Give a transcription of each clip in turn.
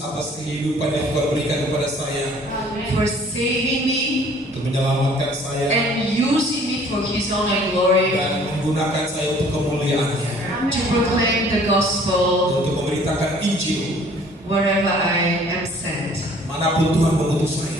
atas kehidupan yang Tuhan berikan kepada saya, for saving me untuk menyelamatkan saya and using me for His honor and glory, dan menggunakan saya untuk kemuliaan-Nya, to proclaim the gospel untuk memberitakan Injil wherever I am sent. manapun Tuhan mengutus saya.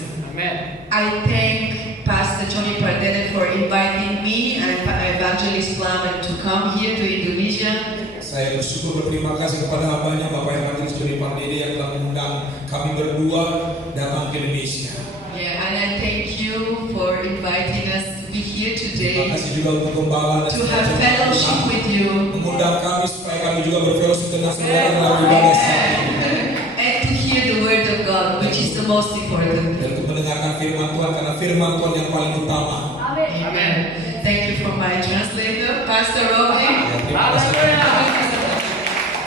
I thank Pastor Johnny Pardede for inviting me and Evangelist Plamen to come here to Indonesia. Saya bersyukur berterima kasih kepada hambanya Bapak Evangelis Johnny Pardede yang telah mengundang kami berdua datang ke Indonesia. Yeah, and I thank you for inviting us to be here Terima today kasih juga untuk gembala dan to have fellowship with you mengundang kami supaya kami juga berfellowship dengan saudara dalam ibadah saat ini. and to hear the word of God, which is the most important. Dan untuk mendengarkan firman Tuhan karena firman Tuhan yang paling utama. Amen. Thank you for my translator, Pastor Robbie. Ya, terima kasih.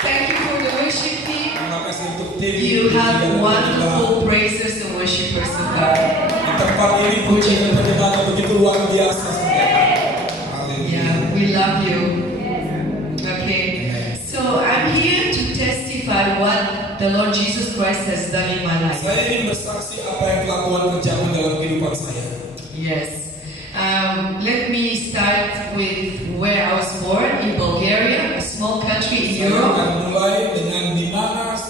Thank you for the worship team. Terima kasih untuk tim You have yang wonderful praisers and worshipers of God. di tempat ini puji dan penyembahan begitu luar biasa. Haleluya. Yeah, we love you. Okay, so I'm here to testify what the Lord Jesus Christ has done in my life. Saya ingin bersaksi apa yang telah Tuhan kerjakan dalam kehidupan saya. Yes. Let me start with where I was born in Bulgaria, a small country in Saya akan Europe. mulai dengan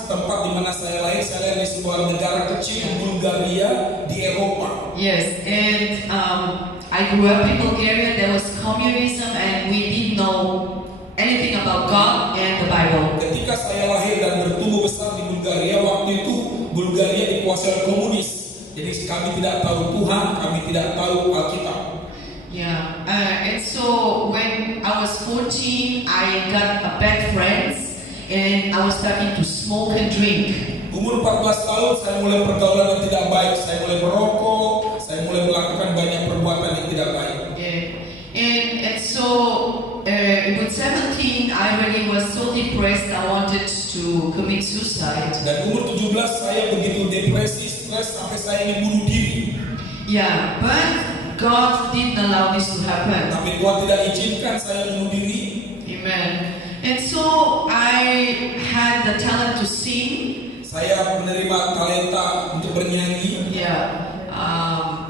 tempat di mana saya lahir. Saya lahir di sebuah negara kecil Bulgaria di Eropa. Yes, and I grew up in Bulgaria. There was communism, and we didn't know anything about God and the Bible. Ketika saya lahir dan bertumbuh besar di Bulgaria, waktu itu Bulgaria dikuasai oleh komunis. Jadi kami tidak tahu Tuhan, kami tidak tahu Alkitab. Yeah, and so when I was 14, I got a bad friends, and I was starting to smoke and drink. Umur 14 tahun saya mulai pergaulan yang tidak baik. Saya mulai merokok, saya mulai melakukan banyak perbuatan yang tidak baik. Yeah, and so with 17, I really was so depressed. I wanted to commit suicide. Dan umur 17 saya begitu depresi, stres sampai saya ingin bunuh diri. Yeah, but God didn't allow this to happen. Tapi Tuhan tidak izinkan saya bunuh diri. Amen. And so I had the talent to sing. Saya menerima talenta untuk bernyanyi. Yeah.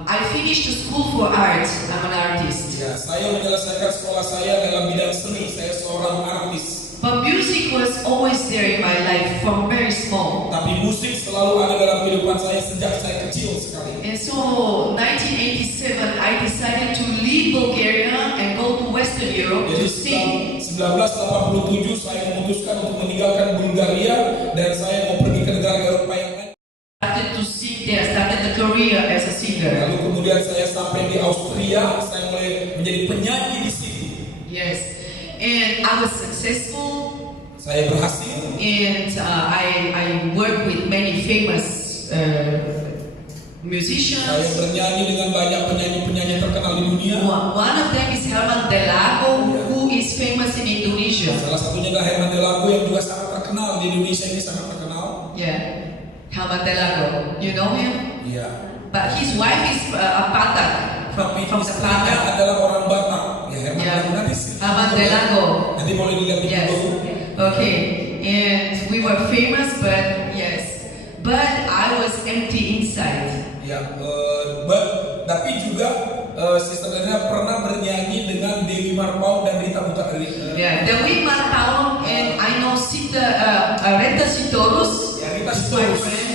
I finished the school for art. I'm an artist. Ya, saya menyelesaikan sekolah saya dalam bidang seni. Saya seorang artis. But music was always there in my life from very small. Tapi musik selalu ada dalam kehidupan saya sejak saya kecil sekali. And so 1987, I decided to leave Bulgaria and go to Western Europe to Jadi sing. 1987 saya memutuskan untuk meninggalkan Bulgaria dan saya mau pergi ke negara Eropa yang lain. Started to sing there. Started the career as a singer. Lalu kemudian saya sampai di Austria, saya mulai menjadi penyanyi di sini. Yes. And I was successful. Saya berhasil. And I work with many famous musicians. Saya bernyanyi dengan banyak penyanyi-penyanyi terkenal di dunia. One of them is Herman Delago, who is famous in Indonesia. Salah satunya adalah Herman Delago yang juga sangat terkenal di Indonesia, ini sangat terkenal. Yeah, Herman Delago. You know him? Iya. But his wife is a Batak from the Istrinya Batak. adalah orang Batak. Ya, Herman Yeah, Delago nanti. Herman Delago. Nanti boleh dilihat di Yes. YouTube. Okay. And we were famous, but yes, but I was empty inside. Ya, tapi juga Sister Dana pernah bernyanyi dengan Dewi Marpau dan Rita Butari. Yeah, the Dewi Marpau and I know Rita Sitorus. Ya, Rita is my Sitorus. friend.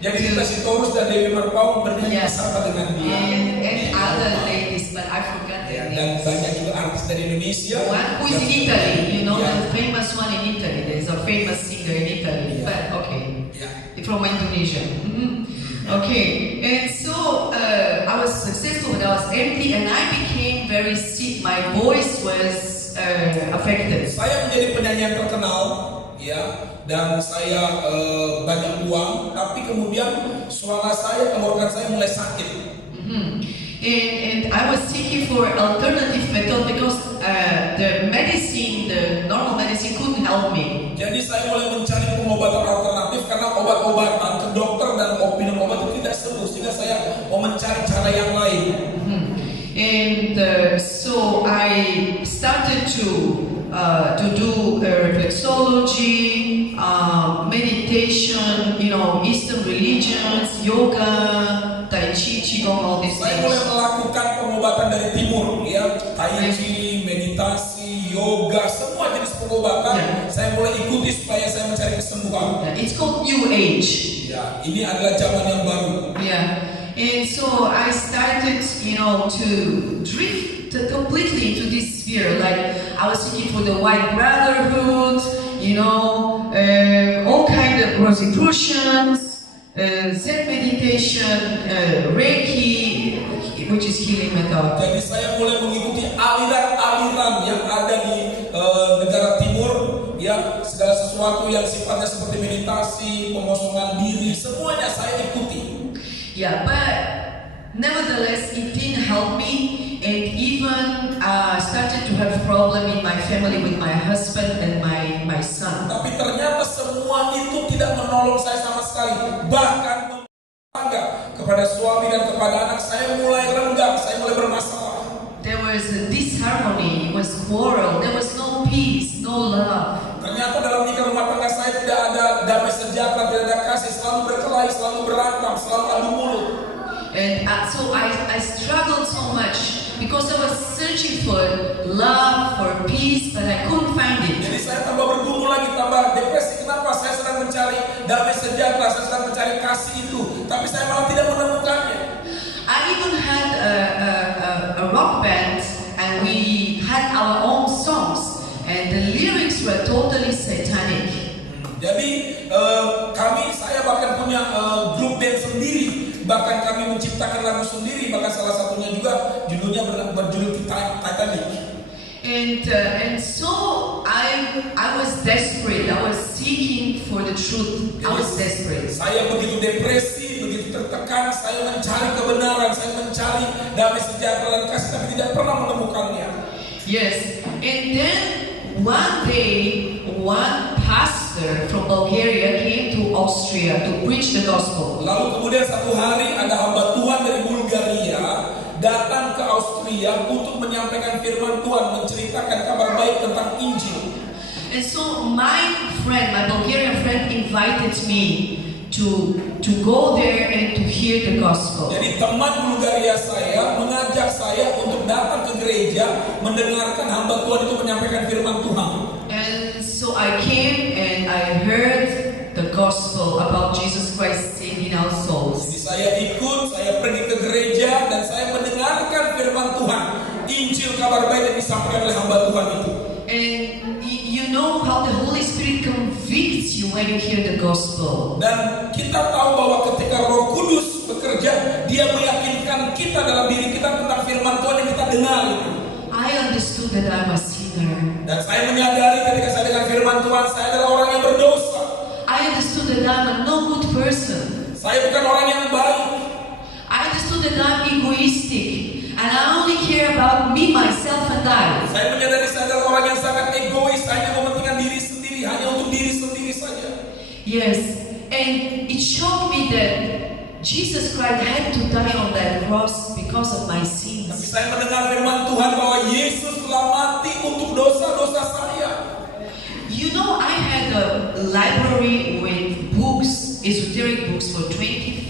Jadi Rita Sitorus dan Dewi Marpau bernyanyi Yes. bersama dengan dia. And other ladies, but I forgot their Dan names. banyak juga artis dari Indonesia. One who is in Italy, you know, Yeah. the famous one in Italy. There is a famous singer in Italy, Yeah. but okay, Ya. from Indonesia. Okay, and so I was successful, but I was empty, and I became very sick. My voice was affected. Saya menjadi penyanyi yang terkenal, ya, dan saya banyak uang, tapi kemudian suara saya, tenggorokan saya mulai sakit. And I was seeking for alternative method because the normal medicine couldn't help me. Jadi saya mulai mencari pengobatan alternatif karena obat-obatan ke dokter dan minum obat itu tidak sembuh, sehingga saya mau mencari cara yang lain. And so I started to do reflexology, meditation. meditation, Eastern religions, yoga, Tai Chi, Qigong, all these Saya mulai things. melakukan pengobatan dari timur, ya, Tai Chi, meditasi, yoga, semua jenis pengobatan. Saya mulai ikuti supaya saya mencari kesembuhan. It's called New Age. Ya, ini adalah zaman yang baru. Yeah. And so I started, to drift completely into this sphere. Like I was seeking for the White Brotherhood, all kind of Rosicrucians, Zen meditation, Reiki, which is healing method. Jadi saya mulai mengikuti aliran-aliran yang ada di negara timur, ya, segala sesuatu yang sifatnya seperti meditasi, pengosongan diri, semuanya saya ikuti. Yeah, but nevertheless, it didn't help me, and even started to have problem in my family with my husband and my son. Tapi ternyata semua itu tidak menolong saya sama sekali. Bahkan tangga kepada suami dan kepada anak saya mulai renggang, saya mulai bermasalah. There was a disharmony, it was quarrel, there was no peace, no love. Ternyata dalam nikah rumah tangga saya tidak ada damai sejahtera, tidak ada kasih, selalu berkelahi, selalu berantem, selalu adu mulut. And so I struggled so much because I was searching for love, for peace, but I couldn't find it. Jadi saya tambah bergumul lagi, tambah depresi. Kenapa? Saya sedang mencari damai sejahtera, saya sedang mencari kasih itu, tapi saya malah tidak menemukannya. I even had a rock band, and we had our own songs, and the lyrics were totally satanic. Jadi saya bahkan punya grup band sendiri, bahkan kami menciptakan lagu sendiri, bahkan salah satunya juga judulnya berjudul Titanic. And so I was desperate. I was seeking for the truth. I was desperate. Saya begitu depresi, begitu tertekan. Saya mencari kebenaran, saya mencari damai sejahtera dan kasih, tapi tidak pernah menemukannya. Yes. And then one day, one pastor from Bulgaria came to Austria to preach the gospel. Lalu kemudian satu hari ada hamba Tuhan dari Bulgaria datang ke Austria untuk menyampaikan firman Tuhan, menceritakan kabar baik tentang Injil. And so my Bulgarian friend invited me to go there and to hear the gospel. Jadi teman Bulgaria saya mengajak saya untuk datang ke gereja mendengarkan hamba Tuhan itu menyampaikan firman Tuhan. And so I came and I heard the gospel about Jesus Christ saving our souls. Jadi saya ikut, saya pergi ke gereja dan saya mendengarkan firman Tuhan, Injil kabar baik yang disampaikan oleh hamba Tuhan itu. And you know how the Holy Spirit convicts you when you hear the gospel. Dan kita tahu bahwa ketika Roh Kudus bekerja, Dia meyakinkan kita dalam diri kita tentang firman Tuhan yang kita dengar itu. I understood that I'm a sinner. Dan saya menyadari ketika saya dengar firman Tuhan, saya adalah orang yang berdosa. I understood that I'm a no good person. Saya bukan orang yang baik. I understood that I'm egoistic. And I only care about me, myself, and I. Saya menyadari saya adalah orang yang sangat egois, hanya mementingkan diri sendiri, hanya untuk diri sendiri saja. Yes, and it shocked me that Jesus Christ had to die on that cross because of my Tapi sins. saya mendengar firman Tuhan bahwa Yesus telah mati untuk dosa-dosa saya. You know, I had a library with books, esoteric books for 25,000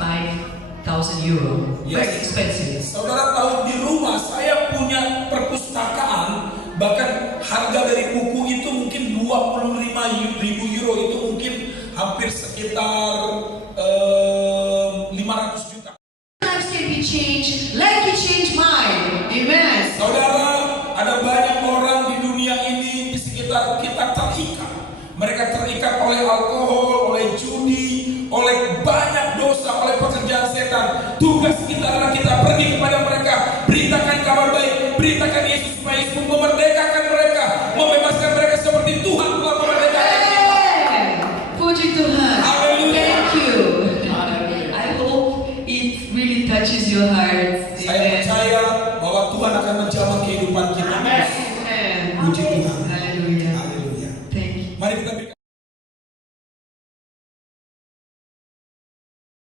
euro. Very expensive. Saudara tahu, di rumah saya punya perpustakaan, bahkan harga dari buku itu mungkin 25.000 euro, itu mungkin hampir sekitar 500 juta. Lives can be changed like you changed mine. Amen. Saudara, ada banyak orang di dunia ini di sekitar kita terikat. Mereka terikat oleh alkohol, oleh judi, oleh banyak dosa, oleh pekerjaan setan. Tugas kita adalah kita pergi kepada mereka, beritakan kabar baik, beritakan Yesus supaya Yesus memerdekakan mereka, membebaskan mereka seperti Tuhan telah memerdekakan kita. Puji Tuhan. Haleluya. Thank you. I hope it really touches your heart. Saya percaya bahwa Tuhan akan